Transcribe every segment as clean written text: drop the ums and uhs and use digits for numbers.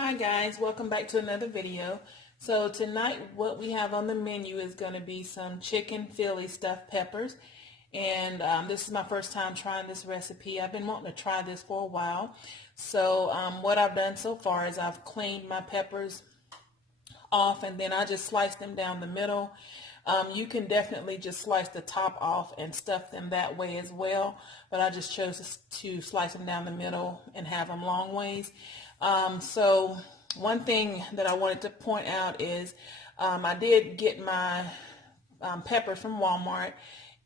Hi guys, welcome back to another video. So tonight what we have on the menu is going to be some chicken Philly stuffed peppers. And this is my first time trying this recipe. I've been wanting to try this for a while. So what I've done so far is I've cleaned my peppers off and then I just sliced them down the middle. You can definitely just slice the top off and stuff them that way as well, but I just chose to slice them down the middle and have them long ways. So one thing that I wanted to point out is I did get my peppers from Walmart,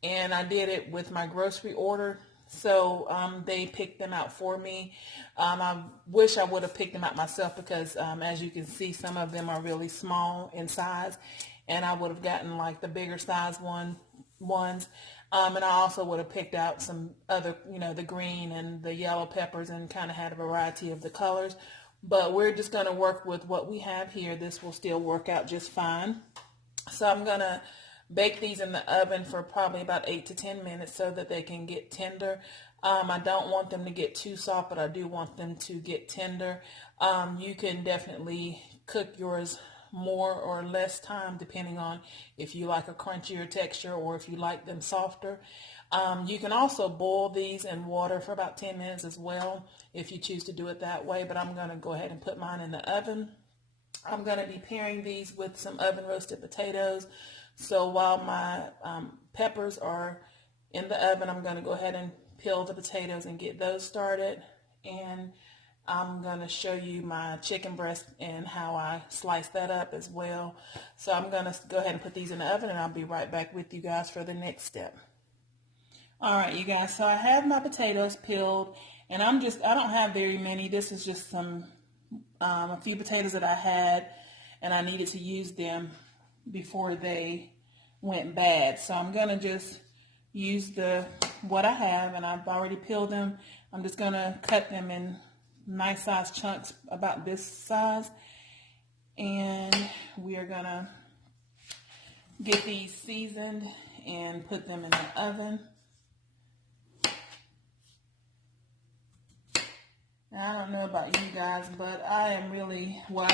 and I did it with my grocery order. So they picked them out for me. I wish I would have picked them out myself because as you can see, some of them are really small in size, and I would have gotten like the bigger size ones. And I also would have picked out some other, the green and the yellow peppers and kind of had a variety of the colors. But we're just going to work with what we have here. This will still work out just fine. So I'm going to bake these in the oven for probably about 8 to 10 minutes so that they can get tender. I don't want them to get too soft, but I do want them to get tender. You can definitely cook yours more or less time depending on if you like a crunchier texture or if you like them softer. You can also boil these in water for about 10 minutes as well if you choose to do it that way, but I'm going to go ahead and put mine in the oven. I'm going to be pairing these with some oven roasted potatoes. So while my peppers are in the oven, I'm going to go ahead and peel the potatoes and get those started. And I'm going to show you my chicken breast and how I slice that up as well. So I'm going to go ahead and put these in the oven, and I'll be right back with you guys for the next step. All right, you guys, so I have my potatoes peeled, and I don't have very many. This is just a few potatoes that I had, and I needed to use them before they went bad. So I'm going to just use what I have, and I've already peeled them. I'm just going to cut them in nice size chunks about this size, and we are going to get these seasoned and put them in the oven. Now, I don't know about you guys, but I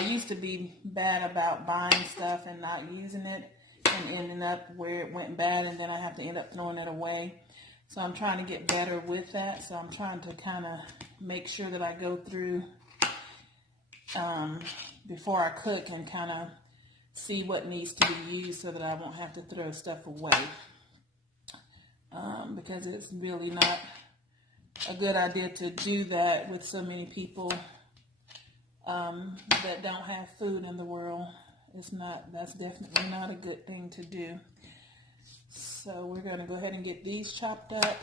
used to be bad about buying stuff and not using it and ending up where it went bad, and then I have to end up throwing it away. So I'm trying to get better with that. So I'm trying to kind of make sure that I go through before I cook and kind of see what needs to be used so that I won't have to throw stuff away. Because it's really not a good idea to do that with so many people that don't have food in the world. That's definitely not a good thing to do. So we're going to go ahead and get these chopped up.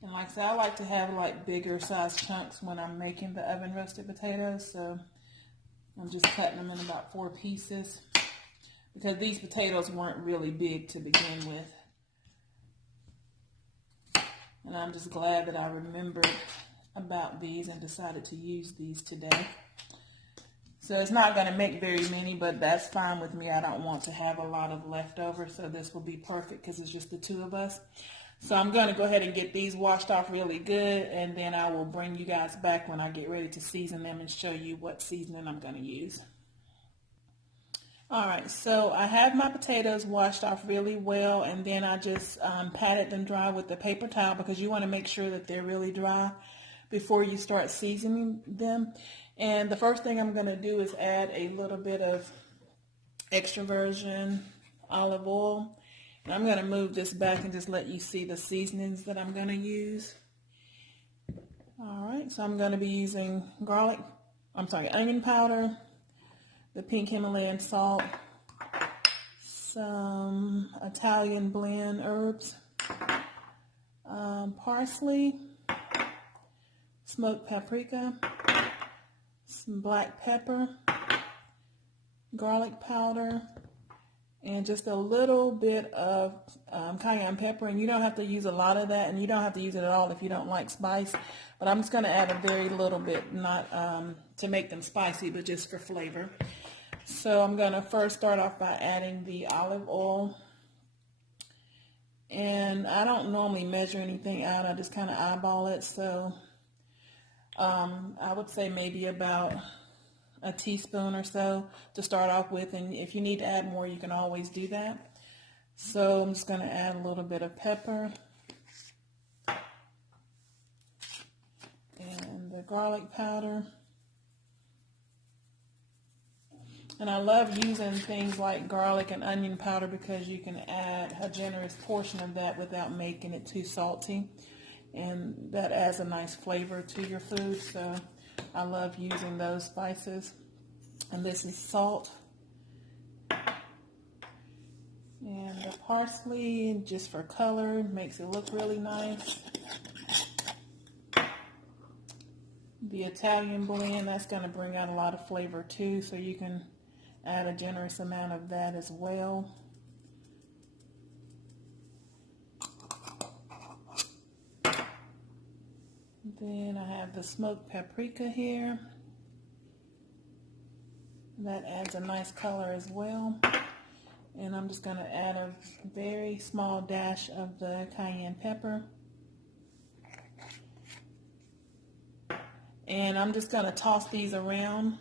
And like I said, I like to have like bigger size chunks when I'm making the oven roasted potatoes. So I'm just cutting them in about 4 pieces because these potatoes weren't really big to begin with. And I'm just glad that I remembered about these and decided to use these today. So it's not going to make very many, but that's fine with me. I don't want to have a lot of leftovers, so this will be perfect because it's just the two of us. So I'm going to go ahead and get these washed off really good, and then I will bring you guys back when I get ready to season them and show you what seasoning I'm going to use. All right, so I have my potatoes washed off really well, and then I just patted them dry with the paper towel because you want to make sure that they're really dry before you start seasoning them. And the first thing I'm going to do is add a little bit of extra virgin olive oil. And I'm going to move this back and just let you see the seasonings that I'm going to use. All right, so I'm going to be using onion powder, the pink Himalayan salt, some Italian blend herbs, parsley, smoked paprika, some black pepper, garlic powder, and just a little bit of cayenne pepper. And you don't have to use a lot of that, and you don't have to use it at all if you don't like spice. But I'm just going to add a very little bit, not to make them spicy, but just for flavor. So I'm going to first start off by adding the olive oil. And I don't normally measure anything out. I just kind of eyeball it. So I would say maybe about a teaspoon or so to start off with, and if you need to add more, you can always do that. So I'm just going to add a little bit of pepper and the garlic powder. And I love using things like garlic and onion powder because you can add a generous portion of that without making it too salty. And that adds a nice flavor to your food. So I love using those spices. And this is salt. And the parsley, just for color, makes it look really nice. The Italian blend, that's going to bring out a lot of flavor too, so you can add a generous amount of that as well. Then I have the smoked paprika here. That adds a nice color as well. And I'm just going to add a very small dash of the cayenne pepper. And I'm just going to toss these around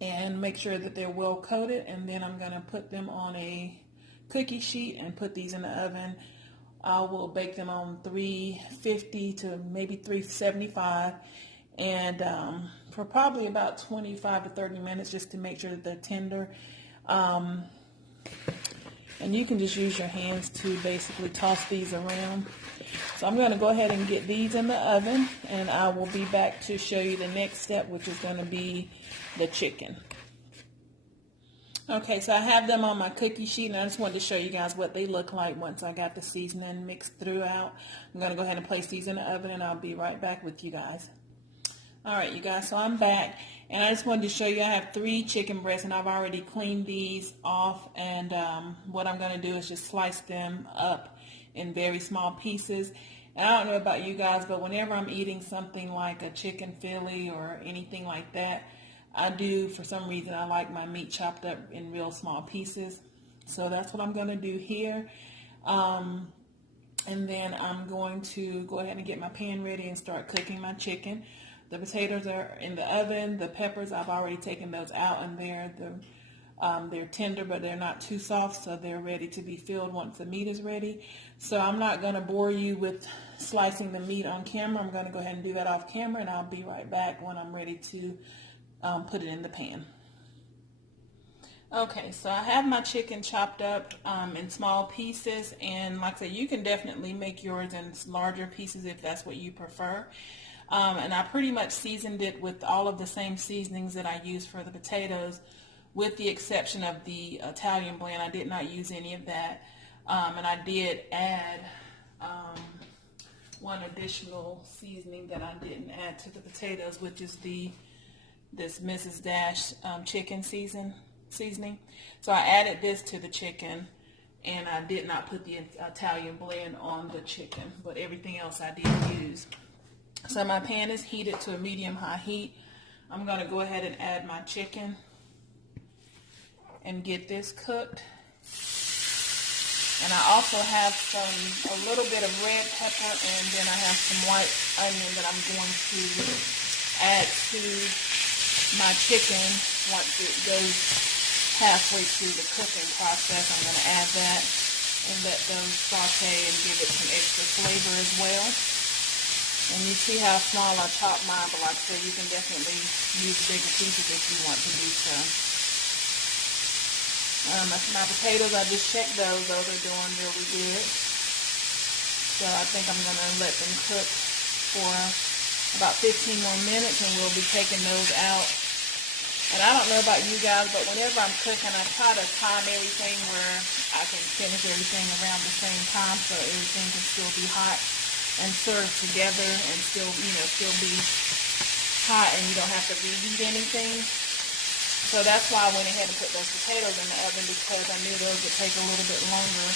and make sure that they're well coated. And then I'm going to put them on a cookie sheet and put these in the oven. I will bake them on 350 to maybe 375, and for probably about 25 to 30 minutes, just to make sure that they're tender. And you can just use your hands to basically toss these around. So I'm going to go ahead and get these in the oven, and I will be back to show you the next step, which is going to be the chicken. Okay, so I have them on my cookie sheet, and I just wanted to show you guys what they look like once I got the seasoning mixed throughout. I'm going to go ahead and place these in the oven, and I'll be right back with you guys. All right, you guys, so I'm back, and I just wanted to show you I have 3 chicken breasts, and I've already cleaned these off, and what I'm going to do is just slice them up in very small pieces. And I don't know about you guys, but whenever I'm eating something like a chicken Philly or anything like that, I do, for some reason, I like my meat chopped up in real small pieces. So that's what I'm going to do here. And then I'm going to go ahead and get my pan ready and start cooking my chicken. The potatoes are in the oven. The peppers, I've already taken those out, and they're tender, but they're not too soft, so they're ready to be filled once the meat is ready. So I'm not going to bore you with slicing the meat on camera. I'm going to go ahead and do that off camera, and I'll be right back when I'm ready to put it in the pan. Okay, so I have my chicken chopped up in small pieces, and like I said, you can definitely make yours in larger pieces if that's what you prefer. And I pretty much seasoned it with all of the same seasonings that I use for the potatoes, with the exception of the Italian blend. I did not use any of that, and I did add one additional seasoning that I didn't add to the potatoes, which is this Mrs. Dash chicken seasoning. So I added this to the chicken, and I did not put the Italian blend on the chicken, but everything else I did use. So my pan is heated to a medium-high heat. I'm going to go ahead and add my chicken and get this cooked. And I also have a little bit of red pepper, and then I have some white onion that I'm going to add to my chicken once it goes halfway through the cooking process. I'm going to add that and let those saute and give it some extra flavor as well. And you see how small I chop mine, but like I said, you can definitely use bigger pieces if you want to do so. My potatoes, I just checked those. Those are doing really good. So I think I'm going to let them cook for about 15 more minutes, and we'll be taking those out. And I don't know about you guys, but whenever I'm cooking, I try to time everything where I can finish everything around the same time, so everything can still be hot and served together and still be hot, and you don't have to reheat anything. So that's why I went ahead and put those potatoes in the oven, because I knew those would take a little bit longer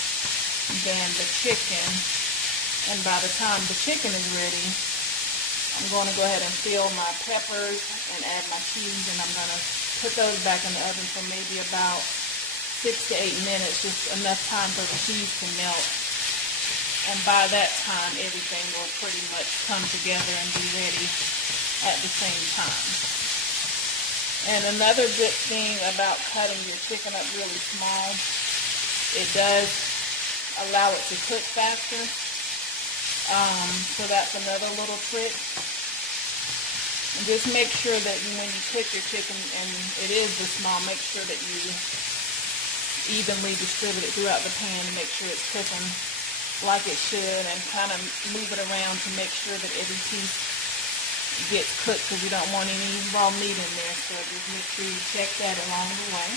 than the chicken. And by the time the chicken is ready, I'm going to go ahead and fill my peppers and add my cheese, and I'm going to put those back in the oven for maybe about 6 to 8 minutes, just enough time for the cheese to melt. And by that time, everything will pretty much come together and be ready at the same time. And another good thing about cutting your chicken up really small, it does allow it to cook faster. So that's another little trick. And just make sure that when you cook your chicken, and it is this small, make sure that you evenly distribute it throughout the pan to make sure it's cooking like it should, and kind of move it around to make sure that every piece gets cooked, because you don't want any raw meat in there. So just make sure you check that along the way.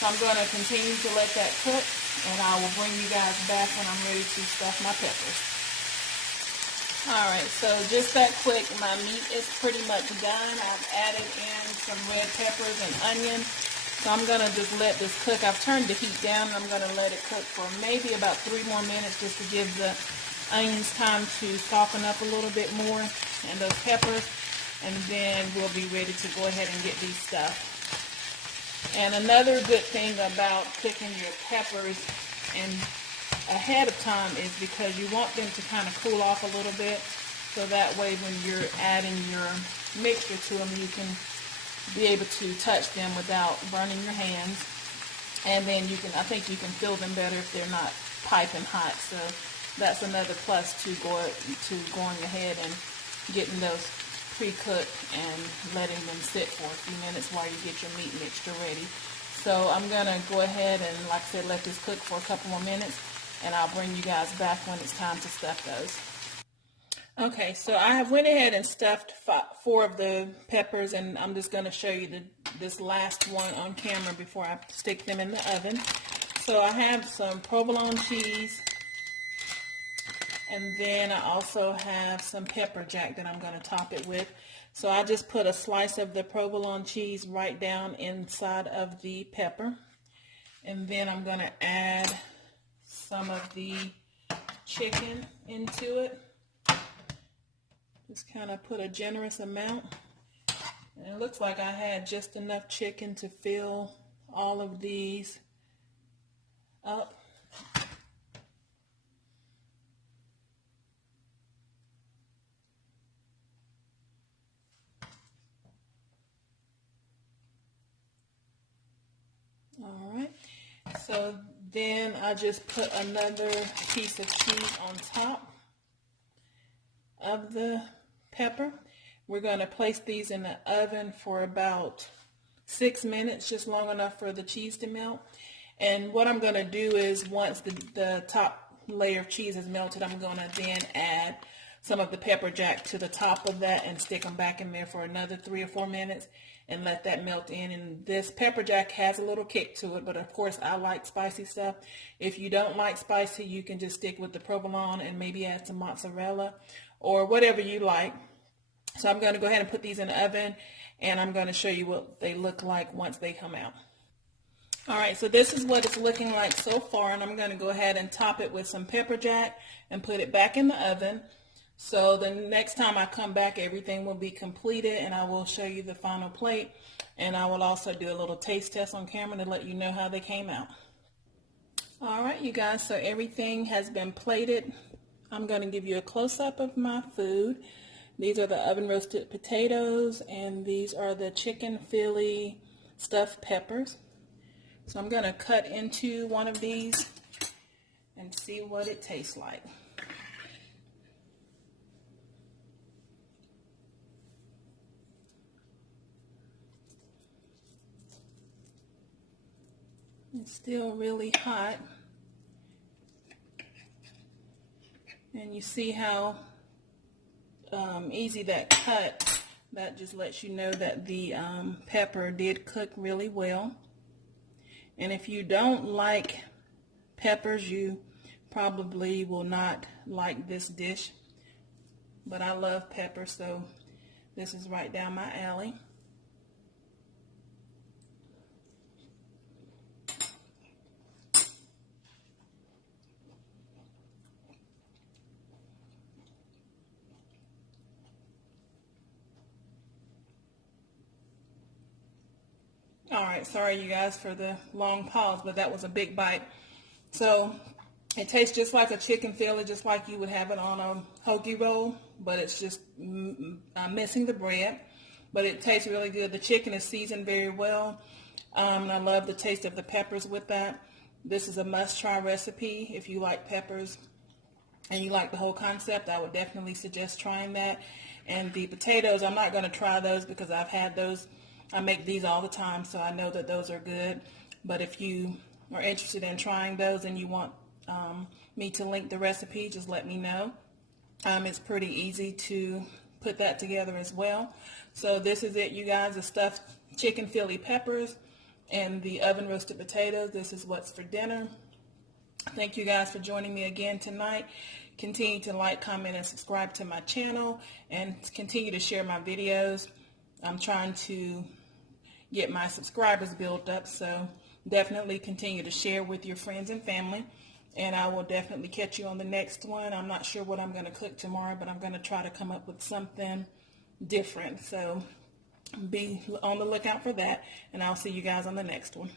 So I'm going to continue to let that cook, and I will bring you guys back when I'm ready to stuff my peppers. Alright, so just that quick, my meat is pretty much done. I've added in some red peppers and onion. So I'm going to just let this cook. I've turned the heat down, and I'm going to let it cook for maybe about 3 more minutes just to give the onions time to soften up a little bit more, and those peppers, and then we'll be ready to go ahead and get these stuffed. And another good thing about cooking your peppers and ahead of time is because you want them to kind of cool off a little bit, so that way when you're adding your mixture to them, you can be able to touch them without burning your hands. And then I think you can feel them better if they're not piping hot. So that's another plus to going ahead and getting those pre-cooked and letting them sit for a few minutes while you get your meat mixture ready. So I'm gonna go ahead and, like I said, let this cook for a couple more minutes, and I'll bring you guys back when it's time to stuff those. Okay, so I went ahead and stuffed 4 of the peppers, and I'm just going to show you this last one on camera before I stick them in the oven. So I have some provolone cheese, and then I also have some pepper jack that I'm going to top it with. So I just put a slice of the provolone cheese right down inside of the pepper, and then I'm going to add some of the chicken into it. Just kind of put a generous amount. And it looks like I had just enough chicken to fill all of these up. All right. So then I just put another piece of cheese on top of the pepper. We're going to place these in the oven for about 6 minutes, just long enough for the cheese to melt. And what I'm going to do is, once the top layer of cheese is melted, I'm going to then add some of the pepper jack to the top of that and stick them back in there for another 3 or 4 minutes and let that melt in. And this pepper jack has a little kick to it, but of course I like spicy stuff. If you don't like spicy, you can just stick with the provolone and maybe add some mozzarella or whatever you like. So I'm going to go ahead and put these in the oven, and I'm going to show you what they look like once they come out. Alright, so this is what it's looking like so far, and I'm going to go ahead and top it with some pepper jack and put it back in the oven. So the next time I come back, everything will be completed, and I will show you the final plate, and I will also do a little taste test on camera to let you know how they came out. Alright, you guys, so everything has been plated. I'm going to give you a close-up of my food. These are the oven roasted potatoes, and these are the chicken Philly stuffed peppers. So I'm going to cut into one of these and see what it tastes like. It's still really hot. And you see how easy that cut. That just lets you know that the pepper did cook really well. And if you don't like peppers, you probably will not like this dish. But I love peppers, so this is right down my alley. Alright, sorry you guys for the long pause, but that was a big bite. So It tastes just like a chicken Philly, just like you would have it on a hoagie roll, but it's just missing the bread. But it tastes really good. The chicken is seasoned very well. And I love the taste of the peppers with that. This is a must-try recipe. If you like peppers and you like the whole concept, I would definitely suggest trying that. And the potatoes, I'm not going to try those because I've had those. I make these all the time, so I know that those are good. But if you are interested in trying those and you want me to link the recipe, just let me know. It's pretty easy to put that together as well. So this is it, you guys, the stuffed chicken Philly peppers and the oven roasted potatoes. This is what's for dinner. Thank you guys for joining me again tonight. Continue to like, comment, and subscribe to my channel, and continue to share my videos. I'm trying to get my subscribers built up, so definitely continue to share with your friends and family. And I will definitely catch you on the next one. I'm not sure what I'm going to cook tomorrow, but I'm going to try to come up with something different. So be on the lookout for that, and I'll see you guys on the next one.